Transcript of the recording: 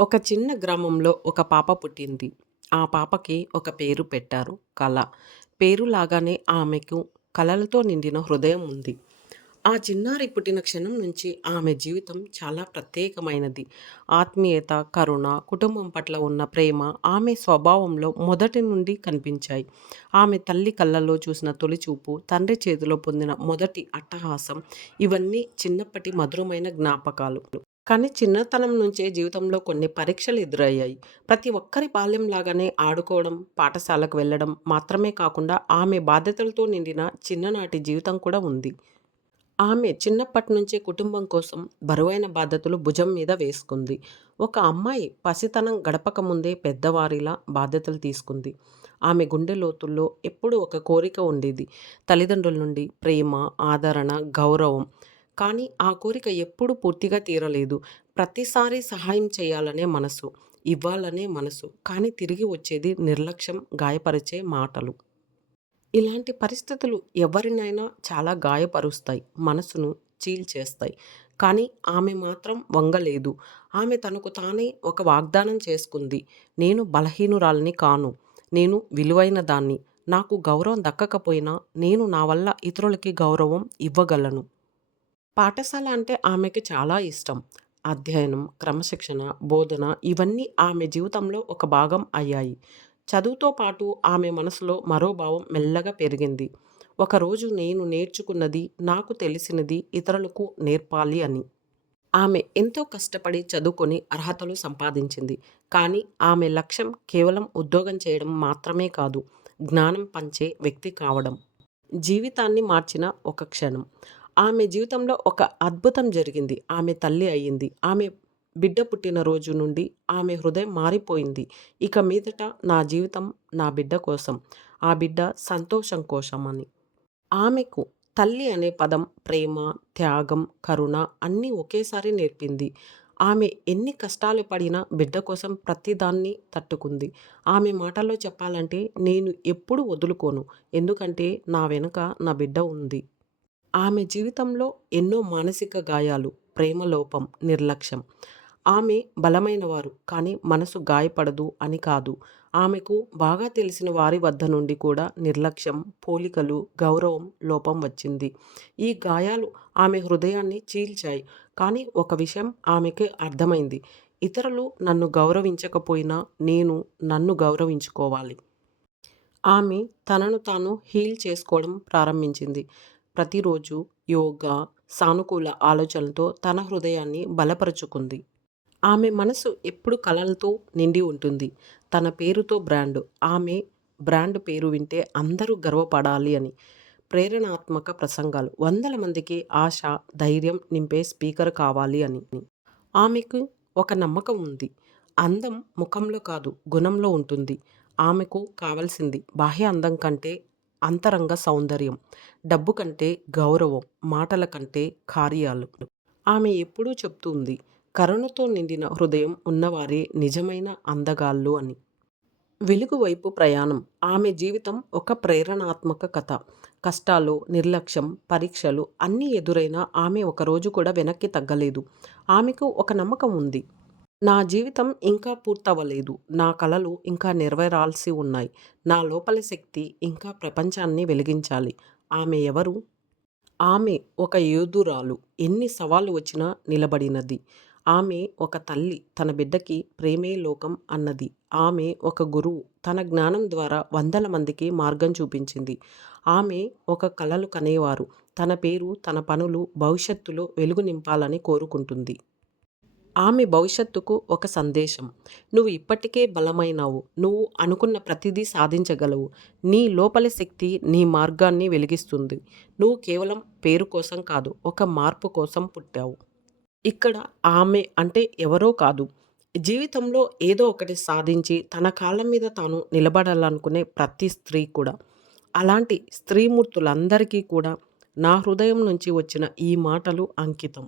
ఒక చిన్న గ్రామంలో ఒక పాప పుట్టింది. ఆ పాపకి ఒక పేరు పెట్టారు కళ. పేరులాగానే ఆమెకు కలలతో నిండిన హృదయం ఉంది. ఆ చిన్నారి పుట్టిన క్షణం నుంచి ఆమె జీవితం చాలా ప్రత్యేకమైనది. ఆత్మీయత, కరుణ, కుటుంబం పట్ల ఉన్న ప్రేమ ఆమె స్వభావంలో మొదటి నుండి కనిపించాయి. ఆమె తల్లి కళ్ళల్లో చూసిన తొలి చూపు, తండ్రి చేతిలో పొందిన మొదటి అట్టహాసం ఇవన్నీ చిన్నప్పటి మధురమైన జ్ఞాపకాలు. కానీ చిన్నతనం నుంచే జీవితంలో కొన్ని పరీక్షలు ఎదురయ్యాయి. ప్రతి ఒక్కరి బాల్యం లాగానే ఆడుకోవడం, పాఠశాలకు వెళ్ళడం మాత్రమే కాకుండా ఆమె బాధ్యతలతో నిండిన చిన్ననాటి జీవితం కూడా ఉంది. ఆమె చిన్నప్పటి నుంచే కుటుంబం కోసం బరువైన బాధ్యతలు భుజం మీద వేసుకుంది. ఒక అమ్మాయి పసితనం గడపక ముందే పెద్దవారిలా బాధ్యతలు తీసుకుంది. ఆమె గుండె లోతుల్లో ఎప్పుడూ ఒక కోరిక ఉండేది. తల్లిదండ్రుల నుండి ప్రేమ, ఆదరణ, గౌరవం. కానీ ఆ కోరిక ఎప్పుడూ పూర్తిగా తీరలేదు. ప్రతిసారి సహాయం చేయాలనే మనసు, ఇవ్వాలనే మనసు. కానీ తిరిగి వచ్చేది నిర్లక్ష్యం, గాయపరిచే మాటలు. ఇలాంటి పరిస్థితులు ఎవరినైనా చాలా గాయపరుస్తాయి. మనసును చీల్చేస్తాయి. కానీ ఆమె మాత్రం వంగలేదు. ఆమె తనకు తానే ఒక వాగ్దానం చేసుకుంది. నేను బలహీనురాలిని కాను. నేను విలువైన దాన్ని. నాకు గౌరవం దక్కకపోయినా నేను నా వల్ల ఇతరులకి గౌరవం ఇవ్వగలను. పాఠశాల అంటే ఆమెకి చాలా ఇష్టం. అధ్యయనం, క్రమశిక్షణ, బోధన ఇవన్నీ ఆమె జీవితంలో ఒక భాగం అయ్యాయి. చదువుతో పాటు ఆమె మనసులో మరో భావం మెల్లగా పెరిగింది. ఒకరోజు నేను నేర్చుకున్నది, నాకు తెలిసినది ఇతరులకు నేర్పాలి అని. ఆమె ఎంతో కష్టపడి చదువుకొని అర్హతలు సంపాదించింది. కానీ ఆమె లక్ష్యం కేవలం ఉద్యోగం చేయడం మాత్రమే కాదు, జ్ఞానం పంచే వ్యక్తి కావడం. జీవితాన్ని మార్చిన ఒక క్షణం. ఆమె జీవితంలో ఒక అద్భుతం జరిగింది. ఆమె తల్లి అయ్యింది. ఆమె బిడ్డ పుట్టిన రోజు నుండి ఆమె హృదయం మారిపోయింది. ఇక మీదట నా జీవితం నా బిడ్డ కోసం. ఆ బిడ్డ సంతోషం కోసం అని. ఆమెకు తల్లి అనే పదం ప్రేమ, త్యాగం, కరుణ అన్నీ ఒకేసారి నేర్పింది. ఆమె ఎన్ని కష్టాలు పడినా బిడ్డ కోసం ప్రతిదాన్ని తట్టుకుంది. ఆమె మాటల్లో చెప్పాలంటే నేను ఎప్పుడూ వదులుకోను. ఎందుకంటే నా వెనుక నా బిడ్డ ఉంది. ఆమె జీవితంలో ఎన్నో మానసిక గాయాలు, ప్రేమ లోపం, నిర్లక్ష్యం. ఆమె బలమైనవారు కానీ మనసు గాయపడదు అని కాదు. ఆమెకు బాగా తెలిసిన వారి వద్ద నుండి కూడా నిర్లక్ష్యం, పోలికలు, గౌరవం లోపం వచ్చింది. ఈ గాయాలు ఆమె హృదయాన్ని చీల్చాయి. కానీ ఒక విషయం ఆమెకి అర్థమైంది. ఇతరులు నన్ను గౌరవించకపోయినా నేను నన్ను గౌరవించుకోవాలి. ఆమె తనను తాను హీల్ చేసుకోవడం ప్రారంభించింది. ప్రతిరోజు యోగా, సానుకూల ఆలోచనలతో తన హృదయాన్ని బలపరుచుకుంది. ఆమె మనసు ఎప్పుడు కలలతో నిండి ఉంటుంది. తన పేరుతో బ్రాండ్. ఆమె బ్రాండ్ పేరు వింటే అందరూ గర్వపడాలి అని. ప్రేరణాత్మక ప్రసంగాలు. వందల మందికి ఆశ, ధైర్యం నింపే స్పీకర్ కావాలి అని. ఆమెకు ఒక నమ్మకం ఉంది. అందం ముఖంలో కాదు, గుణంలో ఉంటుంది. ఆమెకు కావాల్సింది బాహ్య అందం కంటే అంతరంగ సౌందర్యం. డబ్బు కంటే గౌరవం, మాటల కంటే కార్యాలు. ఆమె ఎప్పుడూ చెప్తుంది, కరుణతో నిండిన హృదయం ఉన్నవారే నిజమైన అందగాళ్ళు అని. వెలుగు వైపు ప్రయాణం. ఆమె జీవితం ఒక ప్రేరణాత్మక కథ. కష్టాలు, నిర్లక్ష్యం, పరీక్షలు అన్నీ ఎదురైనా ఆమె ఒకరోజు కూడా వెనక్కి తగ్గలేదు. ఆమెకు ఒక నమ్మకం ఉంది. నా జీవితం ఇంకా పూర్తవ్వలేదు. నా కలలు ఇంకా నెరవేరాల్సి ఉన్నాయి. నా లోపలి శక్తి ఇంకా ప్రపంచాన్ని వెలిగించాలి. ఆమె ఎవరు? ఆమె ఒక యోధురాలు. ఎన్ని సవాళ్లు వచ్చినా నిలబడినది. ఆమె ఒక తల్లి, తన బిడ్డకి ప్రేమే లోకం అన్నది. ఆమె ఒక గురువు, తన జ్ఞానం ద్వారా వందల మందికి మార్గం చూపించింది. ఆమె ఒక కలలు కనేవారు, తన పేరు, తన పనులు భవిష్యత్తులో వెలుగు నింపాలని కోరుకుంటుంది. ఆమె భవిష్యత్తుకు ఒక సందేశం. నువ్వు ఇప్పటికే బలమైనావు. నువ్వు అనుకున్న ప్రతిదీ సాధించగలవు. నీ లోపలి శక్తి నీ మార్గాన్ని వెలిగిస్తుంది. నువ్వు కేవలం పేరు కోసం కాదు, ఒక మార్పు కోసం పుట్టావు. ఇక్కడ ఆమె అంటే ఎవరో కాదు. జీవితంలో ఏదో ఒకటి సాధించి తన కాళ్ళ మీద తాను నిలబడాలనుకునే ప్రతి స్త్రీ కూడా. అలాంటి స్త్రీమూర్తులందరికీ కూడా నా హృదయం నుంచి వచ్చిన ఈ మాటలు అంకితం.